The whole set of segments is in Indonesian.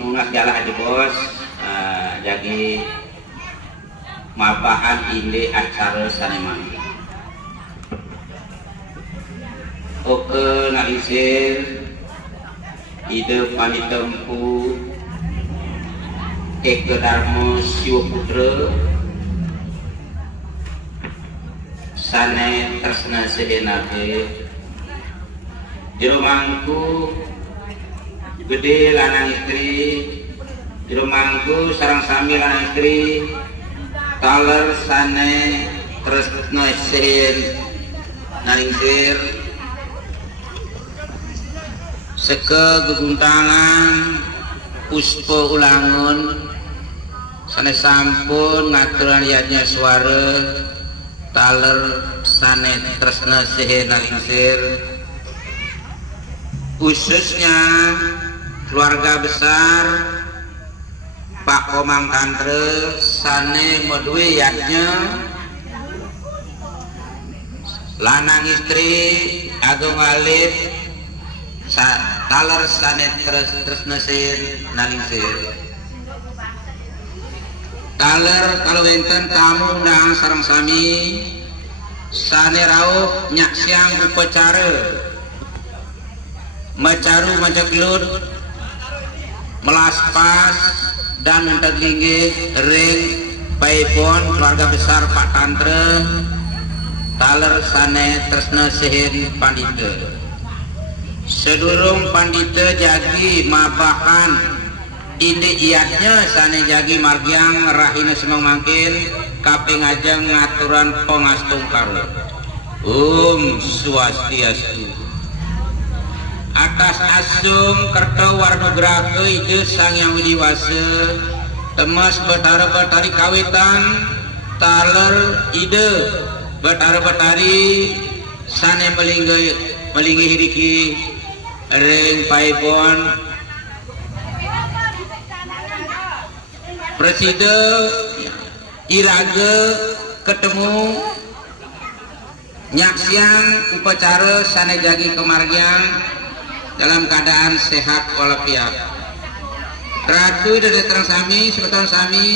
nungak jalan aja bos. Jadi mabahan inde acara saneman. Oke nalisir ide panitempu Eke Darmo Siwa Putra sane tersena sedenake jeromangku gede lanang istri jeromangku sarang sami lanang istri taler sane tersena seden naringsir seke geguntangan puspo ulangun sane sampun ngaturan yadnya suara taler sane tresna sehe nalingsir khususnya keluarga besar Pak Komang Tantre sane modwe yadnya lanang istri Agung Alif taler sane tresna sehe nalingsir taler kalau enten tamu undang sareng sami sane raup nyak siang upacara macaru majaklut melaspas dan menteginggih ring paipon keluarga besar Pak Tantre taler sane tresna sehe pandita sedurung pandita jagi mabahan ide iatnya sane jagi margiang rahina semang mangkin kaping ajang ngaturan pengastung karo swastiastu atas asung kerto warno grake ide sang yang widiwase temas betara-betari kawitan taler ide betara-betari sane melinggi hiriki ring paipon presiden irage ketemu nyak siang upacara sane jagi kemargian dalam keadaan sehat walafiat ratu dari terang sami sebetul sami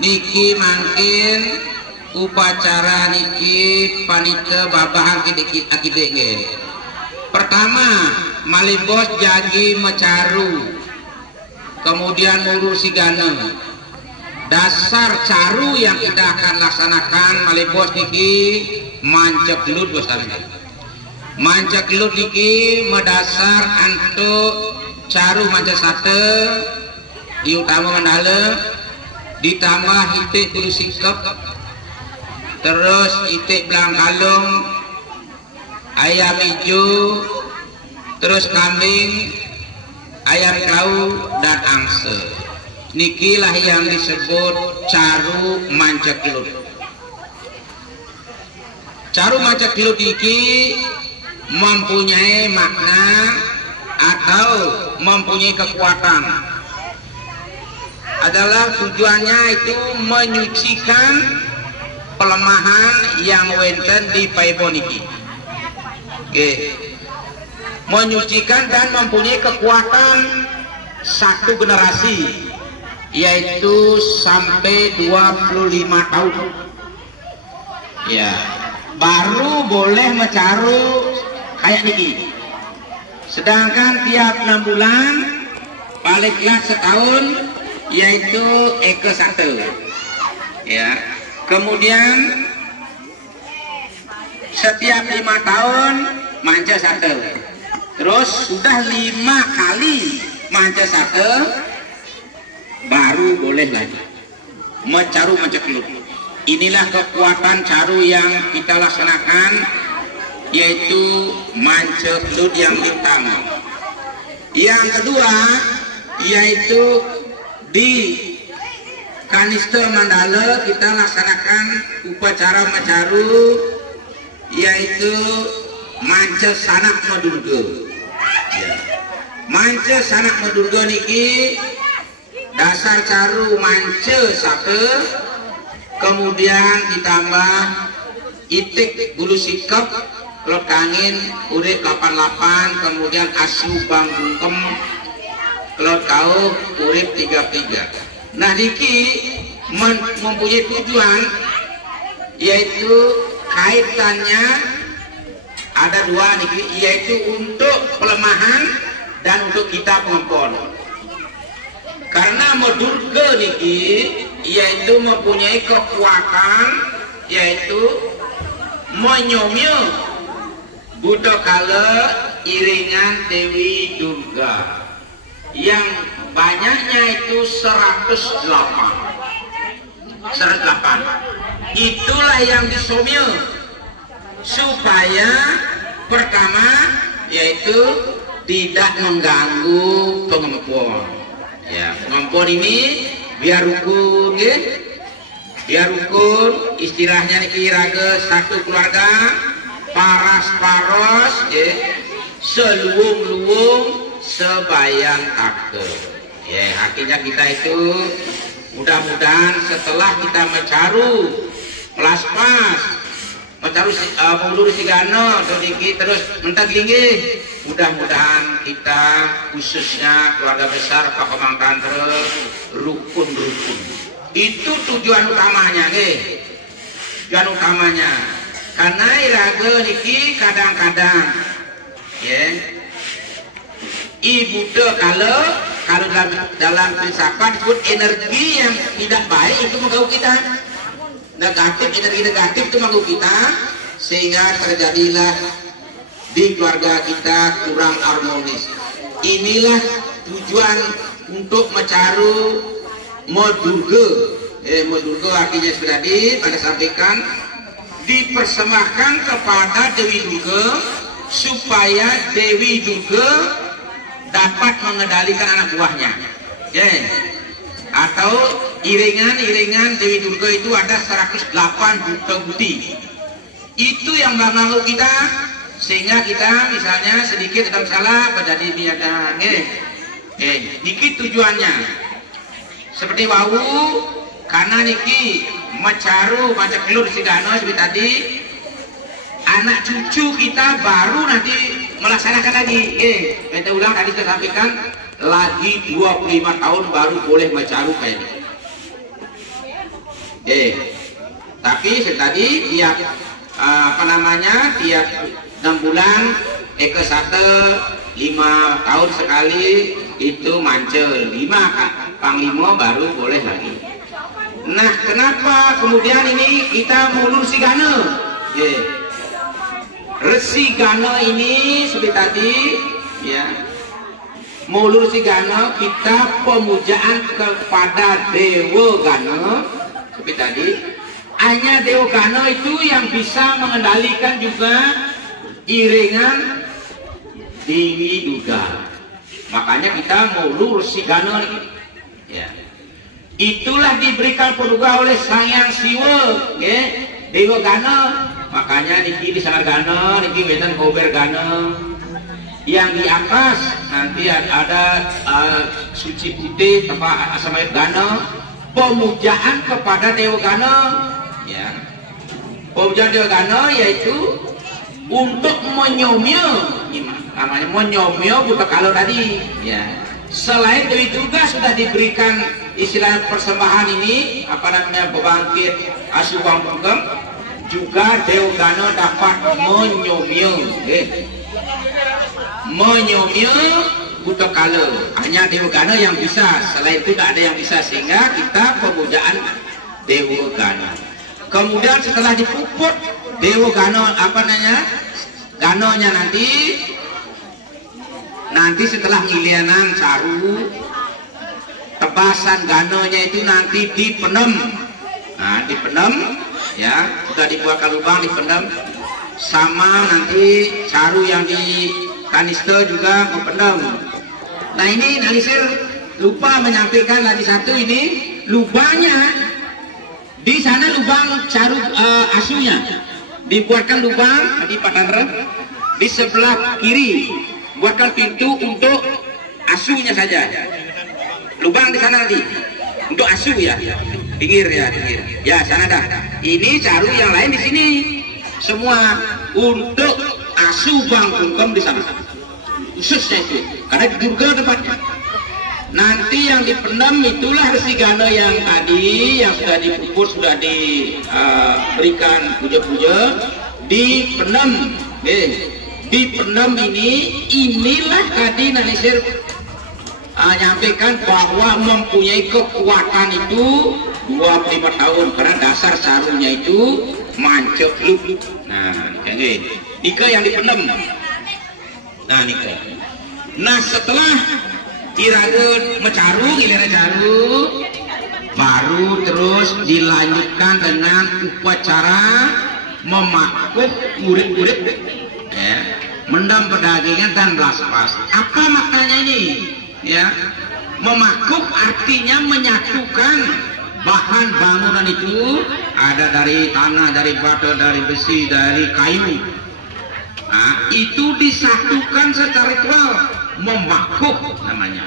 niki mangkin upacara niki panitia babahan kidikit akideke pertama malibos jagi mecaru kemudian ngurusi gana dasar caru yang kita akan laksanakan malibos niki mancek lut bos mancek lut niki medasar antuk caru mancek sate diutama mandala ditambah itik kudu sikap terus itik belang kalung ayam hijau terus kambing ayam kau dan angse nikilah yang disebut caru mancek lut caru mancek lut niki mempunyai makna atau mempunyai kekuatan adalah tujuannya itu menyucikan pelemahan yang wenten di paipon iki menyucikan dan mempunyai kekuatan satu generasi yaitu sampai 25 tahun ya baru boleh mencaru kayak niki sedangkan tiap 6 bulan baliklah setahun yaitu eke satu ya kemudian setiap 5 tahun manja satu terus sudah 5 kali manja satu baru boleh lagi mencaru mencekluk inilah kekuatan caru yang kita laksanakan yaitu manceklud yang pertama yang kedua yaitu di Kanista Mandala kita laksanakan upacara mencaru yaitu mance sanak madurga ya. Mance sanak madurga niki dasar caru mance sate kemudian ditambah itik bulu sikap lot kangin urip 88 kemudian asu bang bungkem kalau kau urip 33. Nah niki mempunyai tujuan, yaitu kaitannya ada dua niki, yaitu untuk pelemahan dan untuk kita pengempon. Karena modurga niki yaitu mempunyai kekuatan, yaitu menyomyo budak kala iringan Dewi Durga yang banyaknya itu 108. Itulah yang disomyo supaya pertama yaitu tidak mengganggu pengempon. Ya, pengempon ini biar rukun, ya? Biar rukun, istilahnya niki raga satu keluarga, paras-paros, ya? Seluung-luung, sebayang takde. Ya, akhirnya kita itu mudah-mudahan setelah kita mencaru melaspas, mencaru mulur sigano, terus mentak linggih. Mudah-mudahan kita khususnya keluarga besar Pak Komang Tantre rukun-rukun. Itu tujuan utamanya, tujuan utamanya. Karena iraga niki kadang-kadang, ya, ibu de kalau dalam filsafat disebut energi yang tidak baik itu mengganggu kita. Negatif, energi negatif itu mengganggu kita, sehingga terjadilah di keluarga kita kurang harmonis. Inilah tujuan untuk mencaru modurga. Modurga artinya sudah pada sampaikan, dipersembahkan kepada Dewi Durga supaya Dewi Durga dapat mengendalikan anak buahnya. Atau iringan-iringan Dewi Durga itu ada 108 juta bukti. Itu yang mengganggu kita, sehingga kita misalnya sedikit dalam salah terjadi biadaan. Niki tujuannya seperti wau, karena niki mencaru macam kelur sigano seperti tadi, anak cucu kita baru nanti melaksanakan lagi. Kita ulang tadi saya sampaikan, lagi 25 tahun baru boleh mencaru kayak ini. Tapi tadi tiap tiap 6 bulan ke 5 tahun sekali itu mancel 5 panglima baru boleh lagi. Nah, kenapa kemudian ini kita mulur sigana? Resi gana ini seperti tadi, ya, mulur sigana kita pemujaan kepada Dewa Gana seperti tadi. Hanya Dewa Gana itu yang bisa mengendalikan juga iringan Dewi Durga. Makanya kita mulur sigana ini, ya. Itulah diberikan penugas oleh Sang Siwa, ya, Dewa Gana. Makanya niki di Sangar Gana, niki wetan Kober Gana. Yang di atas nanti ada suci putih tempat asam air Gana, pemujaan kepada Dewa Gana, ya. Pemujaan Dewa Gana yaitu untuk menyomyo, namanya menyomyo buta kalau tadi, ya. Selain Dewi Durga sudah diberikan istilah persembahan ini, apa namanya, pembangkit Asubang Pugem, juga Dewa Gana dapat menyomyo, menyomyo buta kalau. Hanya Dewa Gana yang bisa, selain itu tidak ada yang bisa, sehingga kita pemujaan Dewa Gana. Kemudian setelah dipuput Dewa Gana, apa namanya, Ganonya nanti setelah ngilianan caru, tebasan Ganonya itu nanti dipenem. Nah, dipenem, ya, sudah dibuatkan lubang, dipenem, sama nanti caru yang di kanister juga mempenem. Nah, ini Nalisir lupa menyampaikan lagi satu, ini lubangnya di sana, lubang caru asunya dibuatkan lubang di Patanren, di sebelah kiri buatkan pintu untuk asunya saja. Lubang di sana nanti untuk asu, ya, pinggir, ya, pinggir. Ya, sana dah. Ini caru yang lain di sini. Semua untuk asu Bang Pugem di sana. Khususnya itu. Karena di Durga tempatnya. Nanti yang dipendam itulah resi gana yang tadi yang sudah dipupur, sudah diberikan puja-puja, dipendam. Dipendam inilah tadi Nanisir nyampaikan bahwa mempunyai kekuatan itu 25 tahun karena dasar sarungnya itu mancep lu. Nah, nika yang dipendam. Nah, nika. Nah, setelah irageun mecaru, giliran caru, baru terus dilanjutkan dengan upacara memakuk murid-murid, ya, mendam pedagingan dan belaspas. Apa maknanya ini? Ya, memakuk artinya menyatukan bahan bangunan itu, ada dari tanah, dari batu, dari besi, dari kayu. Nah, itu disatukan secara ritual, memakuk namanya,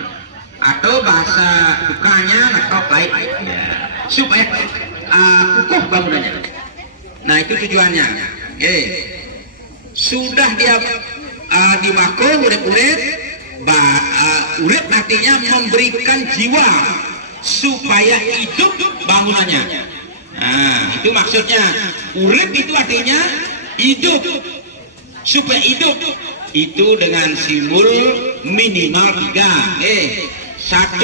atau bahasa tukangnya atau lain, ya, supaya kukuh bangunannya. Nah, itu tujuannya. Sudah dia dimakuk urip-urip, urip artinya memberikan jiwa supaya hidup bangunannya. Nah, itu maksudnya. Urip itu artinya hidup, supaya hidup itu dengan simbol minimal 3. 1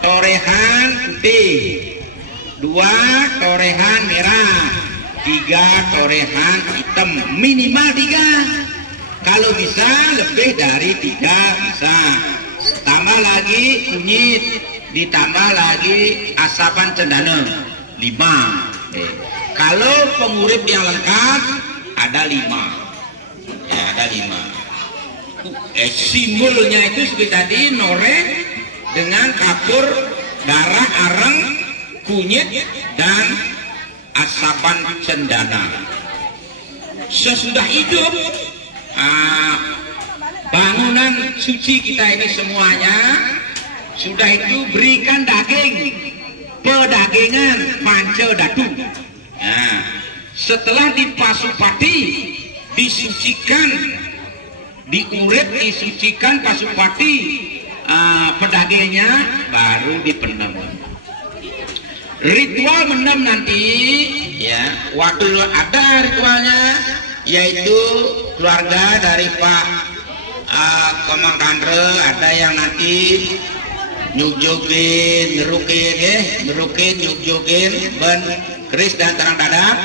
torehan putih, 2 torehan merah, 3 torehan hitam, minimal 3. Kalau bisa lebih dari 3 bisa. Tambah lagi kunyit, ditambah lagi asapan cendana 5. Kalau pengurip yang lengkap ada 5. Ya, ada 5. Simbolnya itu seperti tadi noreh dengan kapur, darah, areng, kunyit dan asapan cendana. Sesudah hidup bangunan suci kita ini semuanya sudah itu berikan daging, pedagingan panca datu. Nah, setelah dipasupati, disucikan, diurip, disucikan pasupati pedagingnya, baru dipendam. Ritual mendam nanti, ya, waktu ada ritualnya, yaitu keluarga dari Pak Komang Kandre, ada yang nanti nyugjogin, ngerukin, nyugjogin, ben keris dan terang dadap,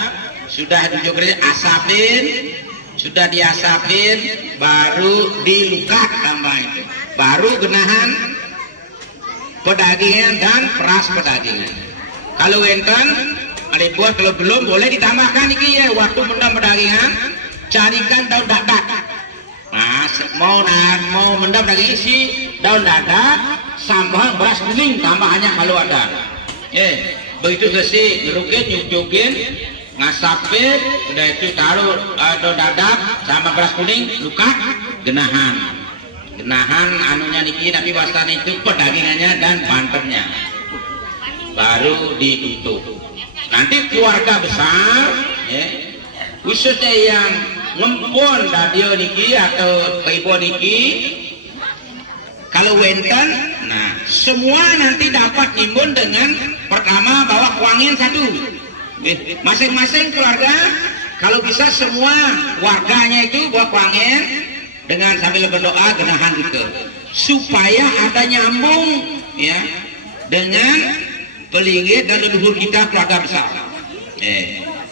sudah nyugjogin, asapin, sudah diasapin, baru dilukak tambah itu, baru genahan pedagingan dan peras pedagingan. Kalau enten ada buah, kalau belum boleh ditambahkan iki ya, waktu mendam pedagingan carikan daun dadak. Nah, mau mendam daging isi daun dadak, sambahan beras kuning tambahannya kalau ada. Begitu selesai ngerukin, nyugjogin, ngasapin, udah itu taruh daun dadak sama beras kuning, luka, genahan anunya niki, tapi wastan itu pedagingannya dan banternya, baru ditutup. Nanti keluarga besar, ya, khususnya yang ngempon dadio niki atau ibu niki, kalau wenten, nah semua nanti dapat nimbun dengan pertama bawa kuangin 1. Masing-masing keluarga kalau bisa semua warganya itu bawa kuangin dengan sambil berdoa genahan itu, supaya ada nyambung, ya, dengan pelinggir dan leluhur kita keluarga besar.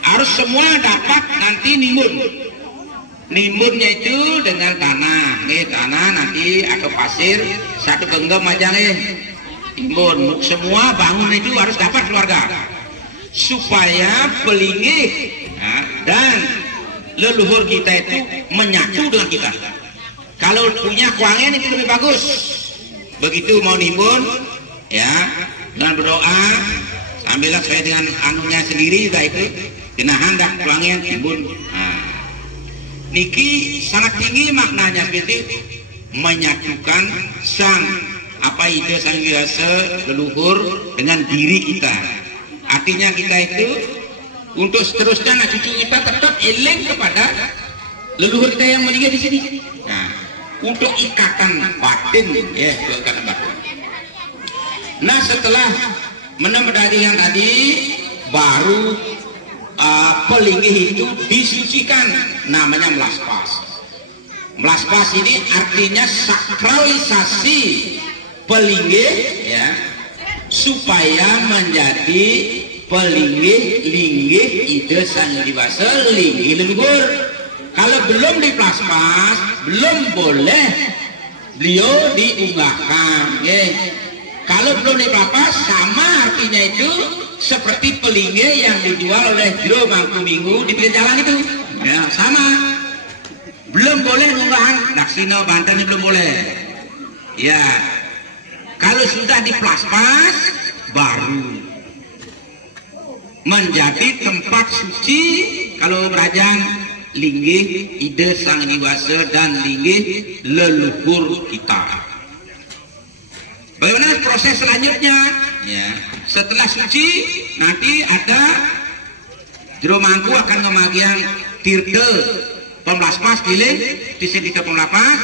Harus semua dapat nanti nimbunnya itu dengan tanah, tanah nanti atau pasir 1 genggam aja nimbun. Semua bangun itu harus dapat keluarga, supaya pelinggir, ya, dan leluhur kita itu menyatu dengan kita. Kalau punya kuangin itu lebih bagus. Begitu mau nimbun, ya, dengan berdoa sambil sesuai dengan anunya sendiri, juga itu genahan dah kuangin nimbun. Nah, niki sangat tinggi maknanya, seperti menyatukan sang apa itu sang biasa leluhur dengan diri kita. Artinya kita itu untuk seterusnya anak cucu kita tetap eling kepada leluhur kita yang meninggal di sini. Nah, untuk ikatan batin, ya, ikatan batin. Nah setelah menempatkan tadi baru pelinggih itu disucikan, namanya melaspas. Melaspas ini artinya sakralisasi pelinggih ya, supaya menjadi pelinggih ide sang dewasa linggih leluhur. Kalau belum diplaspas belum boleh beliau diunggahkan ya. Kalau belum diplaspas sama artinya itu seperti pelinggih yang dijual oleh Jero Mangkuminggu di pinggir jalan itu ya, sama belum boleh unggahan. Daksina Banten ini belum boleh ya. Kalau sudah diplaspas baru menjadi tempat suci. Kalau berajang linggih ide sang dewasa dan linggih leluhur kita. Bagaimana proses selanjutnya ya, setelah suci nanti ada Jero Mangku akan memagian tirte pemlaspas pilih di sini ke pemlaspas,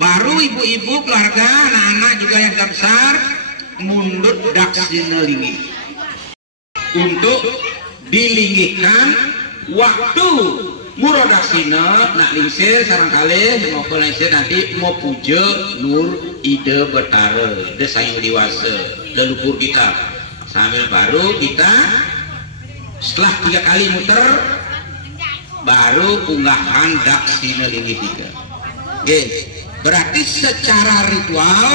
baru ibu-ibu keluarga anak-anak juga yang sudah besar mundut daksina linggih untuk dilinggihkan. Waktu murah daksina nak lingsir sarang kali mau ke lingsir nanti mau puja Nur Ide Betara, ide sang dewasa leluhur kita, sambil baru kita setelah 3 kali muter baru unggahan daksina linggih 3. Oke, berarti secara ritual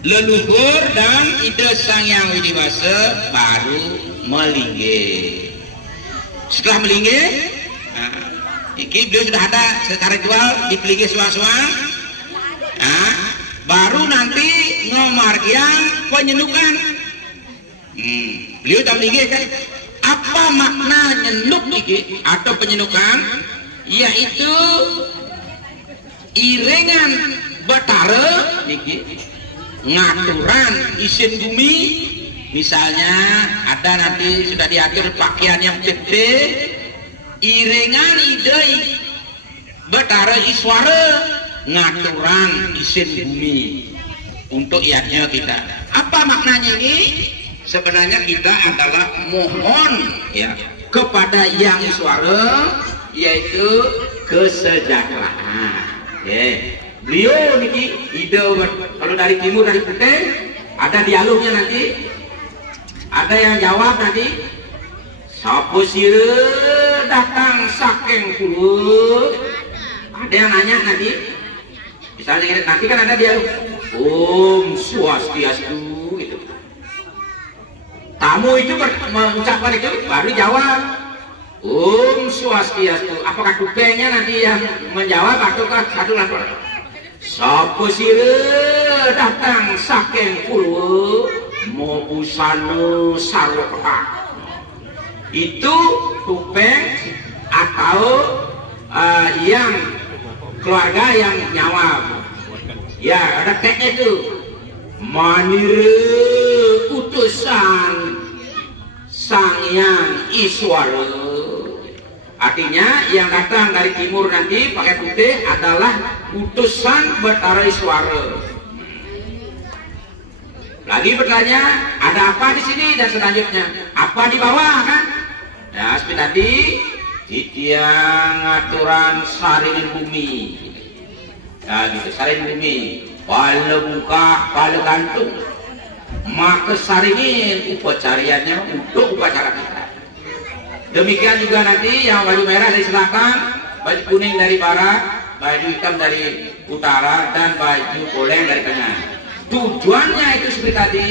leluhur dan ide sang yang dewasa baru melinggih. Setelah melinggih, iki beliau sudah ada secara ritual dipelinggih suang-suang. Baru nanti ngomargian penyenukan. Beliau sudah melinggih kan. Apa makna nyenuk iki atau penyenukan? Yaitu iringan Betara niki ngaturan isin bumi. Misalnya ada nanti sudah diatur pakaian yang gede, iringan ide Betara Iswara ngaturan isin bumi untuk iatnya kita. Apa maknanya ini? Sebenarnya kita adalah mohon ya kepada Yang Iswara, yaitu kesejahteraan. Beliau niki ide kalau dari timur dari putih ada dialognya nanti. Ada yang jawab nanti, sapa sire datang saking kulo. Ada yang nanya nanti, misalnya nanti kan ada dialog, Om Swastiastu gitu. Tamu itu mengucapkan itu baru jawab, Om Swastiastu. Apakah kupengnya nanti yang menjawab ataukah satu lapor? Sapa sire datang saking kulo mau busana sarwa. Itu tupeng atau yang keluarga yang nyawab ya, ada teknya itu manire utusan Sang Yang Iswara. Artinya yang datang dari timur nanti pakai putih adalah utusan Betara Iswara. Lagi bertanya, ada apa di sini dan selanjutnya? Apa di bawah kan? Ya, seperti tadi, titiang aturan saring bumi. Ya, gitu, saring bumi. Pala buka, pala gantung. Maka saringin upacariannya untuk upacara kita. Demikian juga nanti yang baju merah dari selatan, baju kuning dari barat, baju hitam dari utara, dan baju kuning dari tengah. Tujuannya itu seperti tadi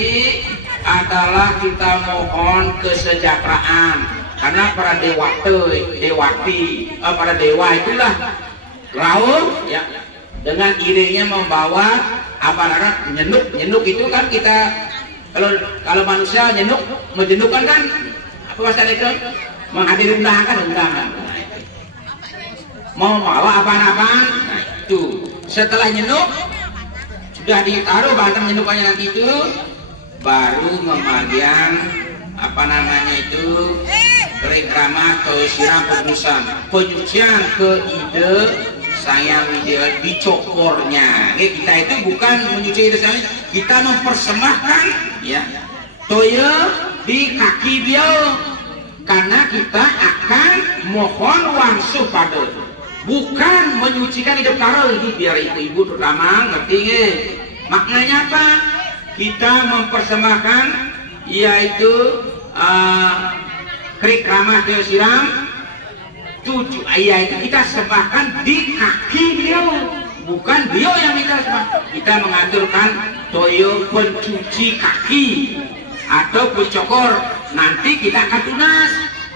adalah kita mohon kesejahteraan, karena para dewati, para dewa itulah raung ya, dengan iringnya membawa apa namanya nyenuk itu kan kita kalau manusia nyenuk menjenukkan kan apa bahasa itu menghadiri undangan mau bawa apa-apa. Nah, itu setelah nyenuk sudah ditaruh batang nyenukannya nanti itu baru memagian apa namanya itu perikrama atau siram penyucian ke ide saya dicokornya. Kita itu bukan menyuci dasarnya, kita mempersembahkan ya toya di kaki beliau karena kita akan mohon wangsuh pada, bukan menyucikan hidup karo. Ini biar ibu-ibu terutama ngerti nge. Maknanya apa? Kita mempersembahkan yaitu krik ramah toyo siram tujuh ayat itu kita sembahkan di kaki beliau, bukan beliau yang minta sembah. Kita mengaturkan toyo pencuci kaki atau pencokor, nanti kita akan tunas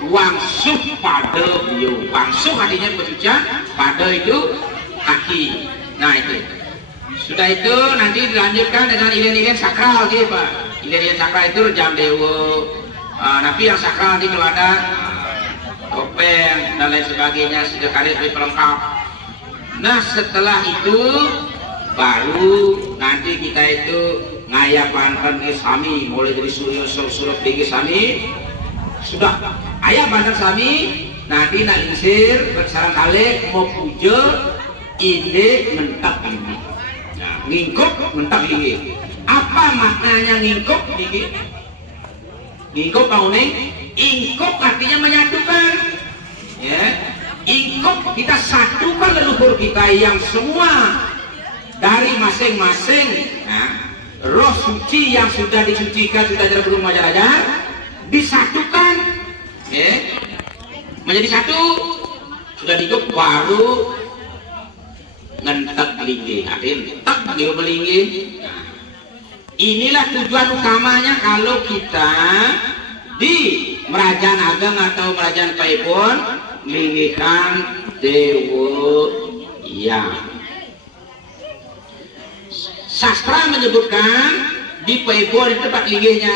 wangsuh pada beliau. Wangsuh artinya pencucian, pada itu kaki. Nah itu sudah, itu nanti dilanjutkan dengan ilin-ilin sakral gitu Pak. Ilin-ilin sakral itu jam dewa, tapi yang sakral nanti kalau ada topeng dan lain sebagainya sudah kali lebih pelengkap. Nah setelah itu baru nanti kita itu ngayapankan ke sami, mulai dari suruh tinggi sami sudah ayah bantar sami, nanti nak lingsir bersarang kali mau puja ide mentak ini. Nah, ngingkup mentak ini. Apa maknanya ngingkup ini? Ngingkup mau nih? Ingkup artinya menyatukan ya. Ingkup kita satukan leluhur kita yang semua dari masing-masing roh suci yang sudah disucikan, sudah jadi belum ajar-ajar, disatukan ya, menjadi satu. Sudah diingkup baru ngentek linggi, tak dia melinggi. Inilah tujuan utamanya kalau kita di Merajaan Ageng atau Merajaan Paibon linggikan dewa yang sastra menyebutkan di Paibon itu tempat linggihnya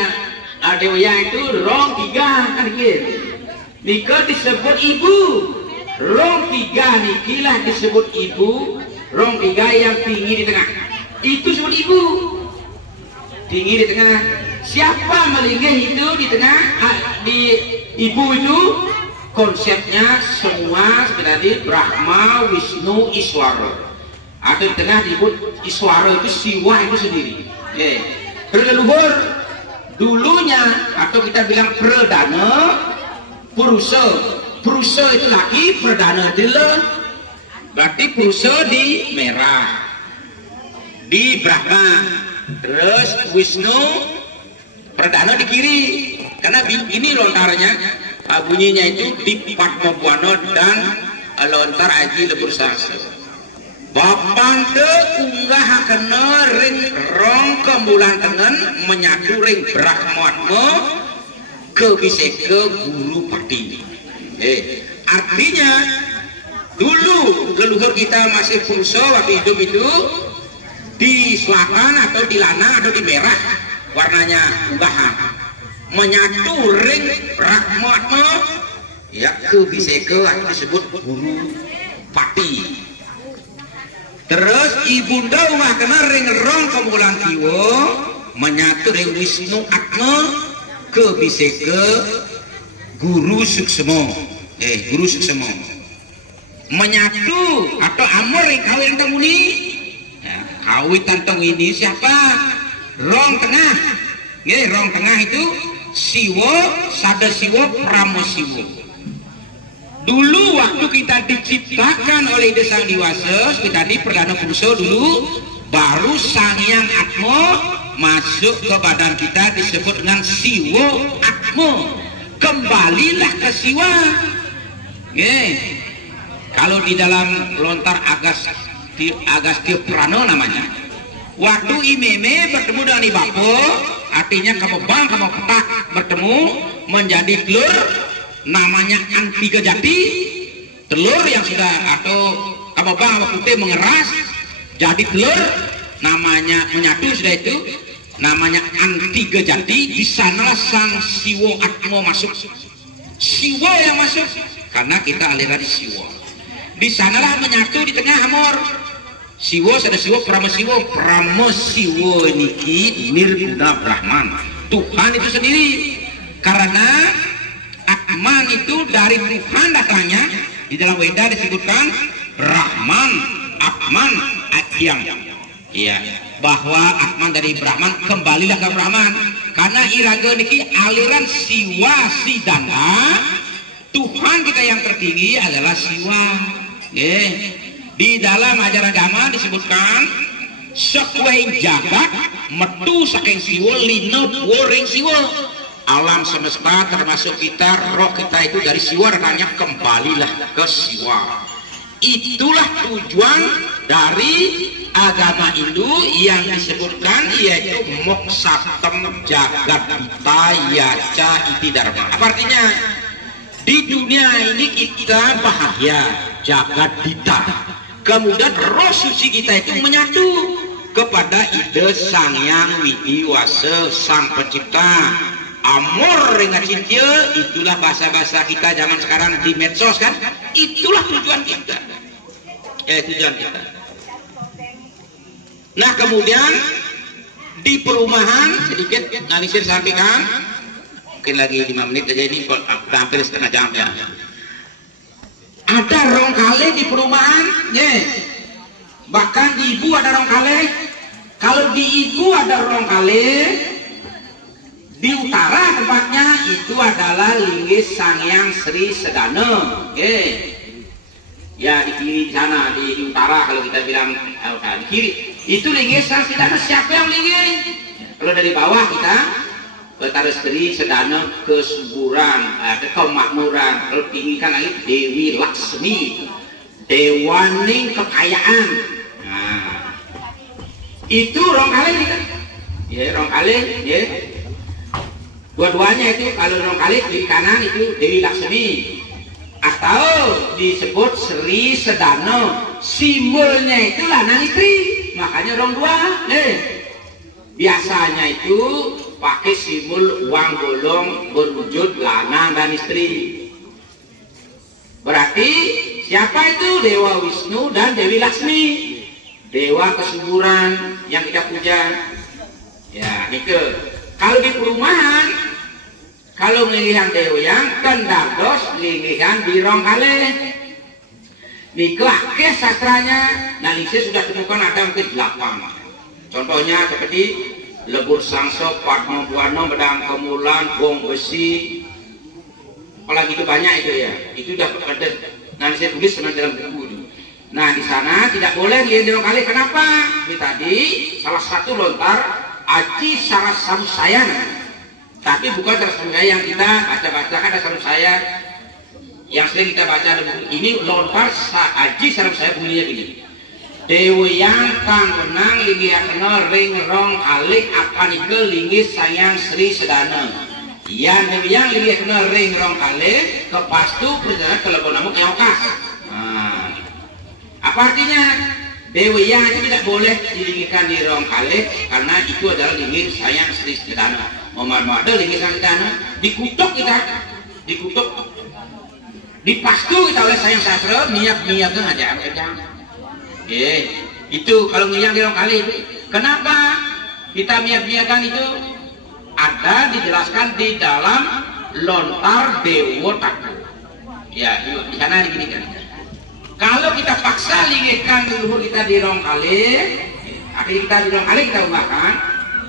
dewa yang itu rong tiga kan gitu. Nika disebut ibu, rong tiga nikilah disebut ibu, rong tiga yang tinggi di tengah itu disebut ibu, tinggi di tengah. Siapa melinggih itu di tengah, di ibu itu konsepnya semua sebenarnya Brahma, Wisnu, Iswara. Atau di tengah disebut Iswara itu Siwa itu sendiri. Berleluhur dulunya atau kita bilang Perdana Purusa. Purusa itu laki, Perdana adalah berarti Purusa di merah, di Brahma, terus Wisnu Perdana di kiri, karena ini lontarnya bunyinya itu di Padma Buana dan lontar Aji Lebur Sasa. Bapan te unggah kena ring rong kembulan tengen menyatu ring Brahmatma ke biseke guru pati. Artinya dulu leluhur kita masih Purusa waktu hidup itu di selatan atau di lana atau di merah warnanya ungahan menyatu ring Brahmatma ya ke biseke disebut guru pati. Terus ibunda unggah kena ring rong kemulan kiwo menyatu ring Wisnu Atma ke biseke guru suksemo. Guru suksemo menyatu atau amor ring kawin temuni ya, kawin tantong ini siapa? Rong tengah, rong tengah itu Siwo, Sada Siwo, Pramo Siwo. Dulu waktu kita diciptakan oleh Ide Sang Diwasa, kita di Perdana Purusa dulu, baru Sang Hyang Atma masuk ke badan kita disebut dengan Siwo Atma. Kembalilah ke Siwa. Kalau di dalam lontar Agastya Prana namanya. Waktu Imeme bertemu dengan Ibapo, artinya kamu bang, kamu petak bertemu menjadi telur, namanya Antiga Jati, telur yang sudah atau kamu bang kamu putih mengeras, jadi telur, namanya menyatu sudah itu, namanya Antiga Jati. Di sanalah Sang Siwo Atma masuk, Siwo yang masuk, karena kita aliran Siwo. Di sanalah menyatu di tengah Amor. Siwo, Sada Siwo, Pramo Siwo niki Nirguna Brahman, Tuhan itu sendiri. Karena Atman itu dari Tuhan datangnya, di dalam Weda disebutkan Brahman. Brahman, Atman, Adyam. Ya, bahwa Atman dari Brahman, kembalilah ke Brahman. Karena iraga niki aliran Siwa Sidana, Tuhan kita yang tertinggi adalah Siwa. Di dalam ajaran agama disebutkan sekueng jagat metu saking Siwa lino woring Siwa. Alam semesta termasuk kita, roh kita itu dari Siwa, makanya kembalilah ke Siwa. Itulah tujuan dari agama Hindu yang disebutkan yaitu moksatem jagat yaca iti dharma. Apa artinya? Di dunia ini kita bahagia jagat dita, kemudian roh suci kita itu menyatu kepada ide Sang Yang Widi Wasa Sang Pencipta. Amor dengan cinta, itulah bahasa-bahasa kita zaman sekarang di medsos kan. Itulah tujuan kita. Tujuan kita. Nah kemudian di perumahan sedikit analisir sampaikan, mungkin lagi 5 menit aja, ini hampir setengah jam ya. Ada rongkale di perumahan, bahkan di Ibu ada rongkale. Kalau di Ibu ada rongkale, di utara tempatnya itu adalah linggis Sangyang Sri Sedana. Ya di kiri sana, di utara kalau kita bilang di kiri itu linggis Sang Sedana. Siapa yang linggis? Kalau dari bawah kita Betara Sri Sedana kesuburan, kemakmuran. Kalau tinggi kan lagi Dewi Laksmi, Dewaning kekayaan. Nah, itu rongkale kan? Ya rongkale, ya. Dua-duanya itu kalau rongkale kiri kanan itu Dewi Laksmi atau disebut Sri Sedana, simbolnya itu lanang istri, makanya rong dua. Biasanya itu pakai simbol uang bolong berwujud lanang dan istri. Berarti siapa itu? Dewa Wisnu dan Dewi Laksmi, dewa kesuburan yang kita puja. Ya itu. Kalau di perumahan, kalau ngelihan dewyang kendados ngelihan di rongkale. Nikah ke sastranya, nalisnya sudah temukan ada mungkin 8. Contohnya seperti lebur sangso, padmo buano, bedang kemulan, bong besi. Apalagi itu banyak itu ya. Itu sudah ada nalisnya tulis dalam buku itu. Nah di sana tidak boleh ngelihan di rongkale. Kenapa? Ini tadi salah satu lontar Aji Saras Samsayana, tapi bukan Saras Samsaya yang kita baca-baca. Kan ada Samsaya yang sering kita baca ini lontar Aji Saras Samsaya bunyinya begini. Dewi yang kang menang linggih kena ring rong alik apa nikel linggih sayang Sri Sedana. Yang dewi yang linggih kena ring rong alik kepastu perjalanan kalau namu keokas. Nah, apa artinya? Dewi yang itu tidak boleh dilinggikan di rongkale karena itu adalah linggih sayang Sri Sedana. Ada linggih sayang Sedana dikutuk kita, dikutuk, dipastu kita oleh sayang sastra niat-niatnya aja. Itu kalau ngiyang di rongkale. Kenapa kita niat-niatkan itu? Ada dijelaskan di dalam lontar Dewa Taku. Ya, di sana diginikan. Kalau kita paksa linggihkan leluhur kita di rongkale, akhirnya kita di rongkale kita ubahkan.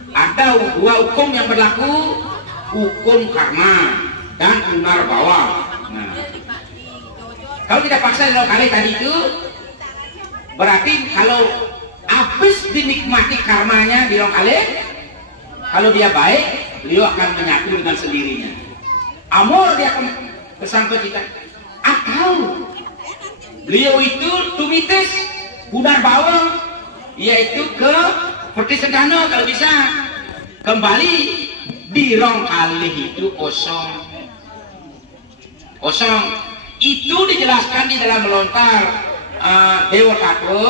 Ada dua hukum yang berlaku, hukum karma dan unar bawah. Nah, kalau kita paksa di rongkale tadi itu, berarti kalau habis dinikmati karmanya di rongkale, kalau dia baik, beliau akan menyatu dengan sendirinya. Amor dia akan kesampai kita. Atau beliau itu tumitis budar bawang, yaitu ke seperti Sedana kalau bisa kembali di rongkale itu kosong. Itu dijelaskan di dalam lontar Dewa Taku.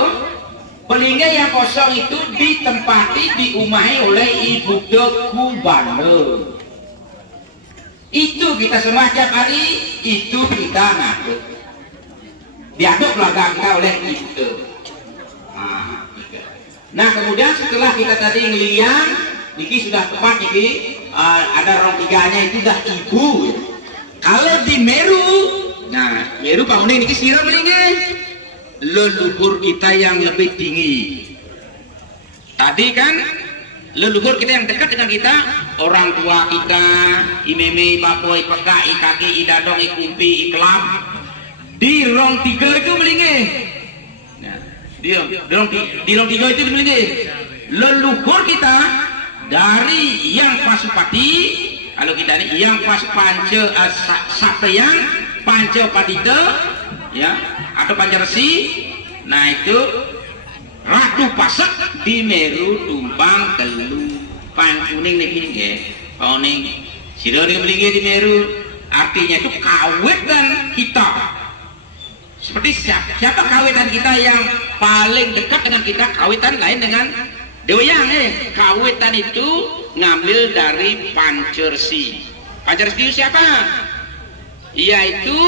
Pelingga yang kosong itu ditempati diumahi oleh Ibu Kubana. Itu kita sembah tiap hari, itu kita ngaduk. Diaduk belakang kita oleh itu. Nah kemudian setelah kita tadi ngeliang, niki sudah tepat niki ada rong tiganya itu dah ibu. Kalau di Meru, nah Meru Pak Mending niki siram melingin. leluhur kita yang lebih tinggi. Tadi kan leluhur kita yang dekat dengan kita, orang tua kita, imeme, bapoi, peka, ikaki, idadong, ikumpi, iklap. Di rong tiga itu melingih. Nah, di rong tiga itu melingih. Leluhur kita dari yang Pasupati, kalau kita ini yang Pasupance Sapeyan, Panca Padita, ya, atau Pancaresi. Nah itu Ratu Pasak di Meru Tumbang Telu Pancuning niki nggih. Paning sira niki di Meru artinya itu kawetan kita. Seperti siapa kawetan kita yang paling dekat dengan kita? Kawetan lain dengan Dewayang kawetan itu ngambil dari Pancersi. Pancersi itu siapa? Yaitu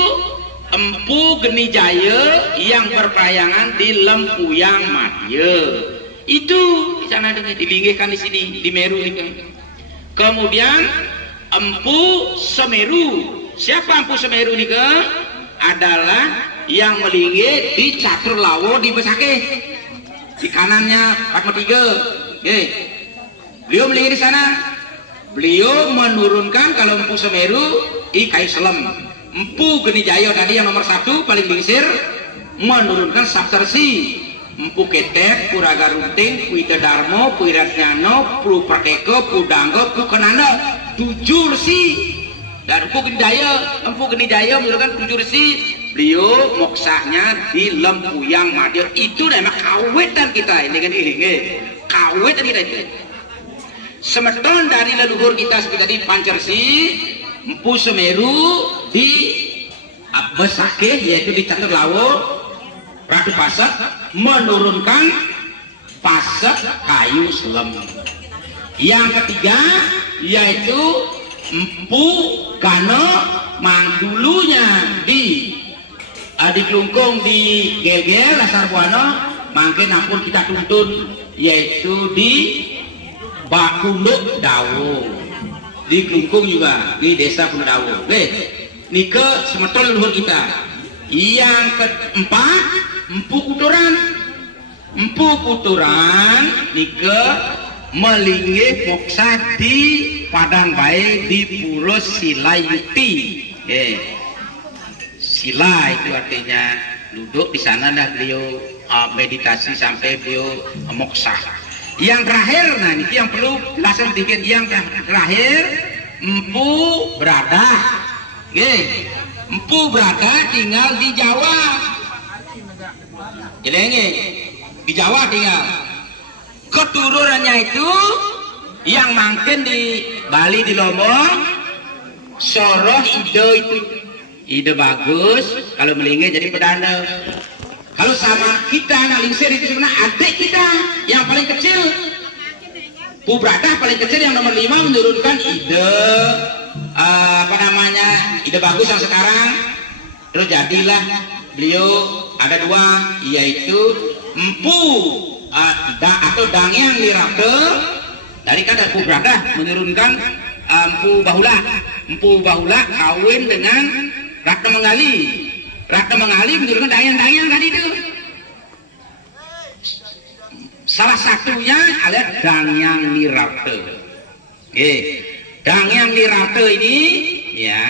Empu Geni Jaya yang berpelayangan di Lempuyang Madya. Itu di sana dilingihkan di sini di Meru ini. Kemudian Empu Semeru. Siapa Empu Semeru ini ke? Adalah yang melingih di Catur Lawo di Besake. Di kanannya Fatma 3. Beliau melingih di sana. Beliau menurunkan kalau Empu Semeru Ikai Selem. Empu Geni Jaya tadi yang nomor 1 paling bingsir menurunkan Saptarsi. Empu Ketek, Puraga Runting, Puida Darmo, Puiratnyano, Pru Prakeko, Pudanggo, Pru Kenanda, 7 resi. Dan Empu Geni Jaya menurunkan 7 resi. Beliau moksanya di Lempuyang Madya. Itu nama kawetan kita ini kan ini. Kawetan kita itu. Semeton dari leluhur kita seperti tadi Pancersi, Empu Semeru di Besake yaitu di Catur Lawo, Ratu Pasak menurunkan Pasak Kayu Selem. Yang ketiga yaitu Empu Gano Mangdulunya di Klungkung di Gel-Gel Lasar Buana, mungkin ampun kita tuntun yaitu di Bakunduk Dawo. Di Klungkung juga di desa Pundawo. Nike semeton leluhur kita. Yang keempat Empu Kuturan. Empu Kuturan nike melinggih moksa di Padang Bae di Pulau Silayuti. Sila itu artinya duduk di sana dah beliau meditasi sampai beliau moksa. Yang terakhir, nah ini yang perlu jelasan sedikit. Yang terakhir Empu Brada. Empu Brada tinggal di Jawa. Jadi di Jawa tinggal. Keturunannya itu yang makin di Bali di Lombok, Soroh ide itu ide bagus. Kalau melingkih jadi pedana. Kalau sama kita anak Lingsir itu sebenarnya adik kita yang paling kecil. Bu Brata paling kecil yang nomor 5 menurunkan ide ide bagus yang sekarang. Terus jadilah beliau ada 2 yaitu Empu atau Dangyang Lirate. Dari kan Bu Brata menurunkan Empu Bahula. Empu Bahula kawin dengan Ratna Menggali. Ratna Menggali menurunkan Dangyang tadi itu. Salah satunya adalah Dangyang Lirate. Dangyang Lirate ini ya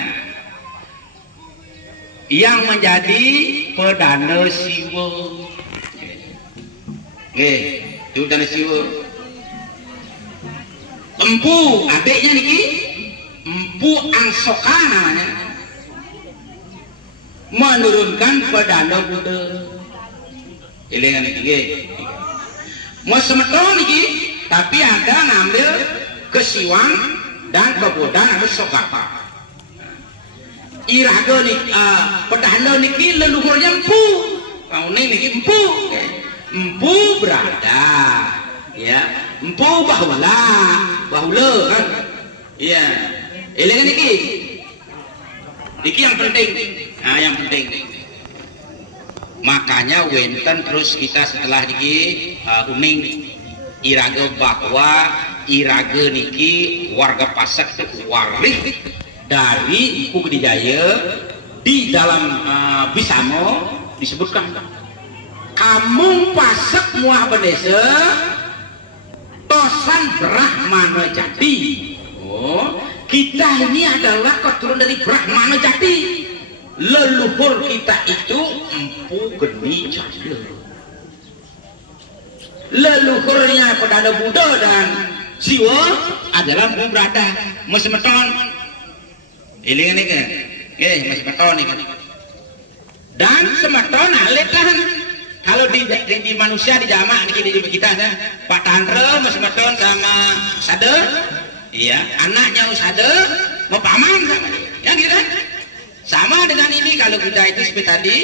yang menjadi pedana Siwa. Itu pedana Siwa. Empu adiknya niki Empu Angsoka namanya. Menurunkan pedana Buddha. Ilengan iki. Mau semeton iki, tapi ada ngambil ke Siwang dan ke Bodan atau Sogapa. Iraga niki pedana niki leluhurnya Empu. Kaune niki Empu. Empu Brada. Ya, Empu Bahula kan. Iya. Ilengan iki. Iki yang penting. Nah, yang penting. Makanya wenten terus kita setelah niki uning iraga bahwa iraga niki warga Pasak waris dari Empu Geni Jaya di dalam Bisamo disebutkan kamu pasek muah bedese tosan Brahmana Jati. Oh, kita ini adalah keturunan dari Brahmana Jati. Leluhur kita itu Empu Geni Jadil. Leluhurnya Perdana Buddha dan Siwa adalah Empu Brada masih meton. Ini kan? Masih meton nih kan? Dan semeton alit kan? Kalau di manusia di jamak di kita kan? Pak Tandra masih meton sama Sade, iya, anaknya Usade mau paman sama dia, ya gitu kan? Sama dengan ini kalau kita itu seperti tadi,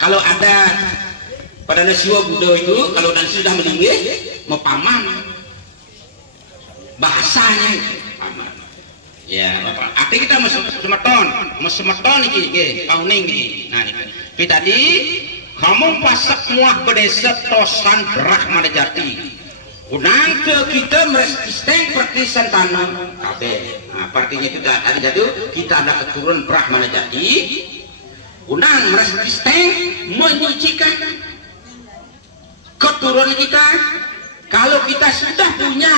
kalau ada pada Siwa Buddha itu kalau nanti sudah meninggal mau paman, bahasanya paman. Ya, arti kita mesemeton iki, pauning iki. Nah ini tadi kamu pasak muah bedesa tosan Brahmana Jati. Unang ke kita meresisteng perti santana kabeh. Nah, artinya itu tadi jadi kita ada keturunan Brahmana Jati. Unang meresisteng menyucikan keturunan kita. Kalau kita sudah punya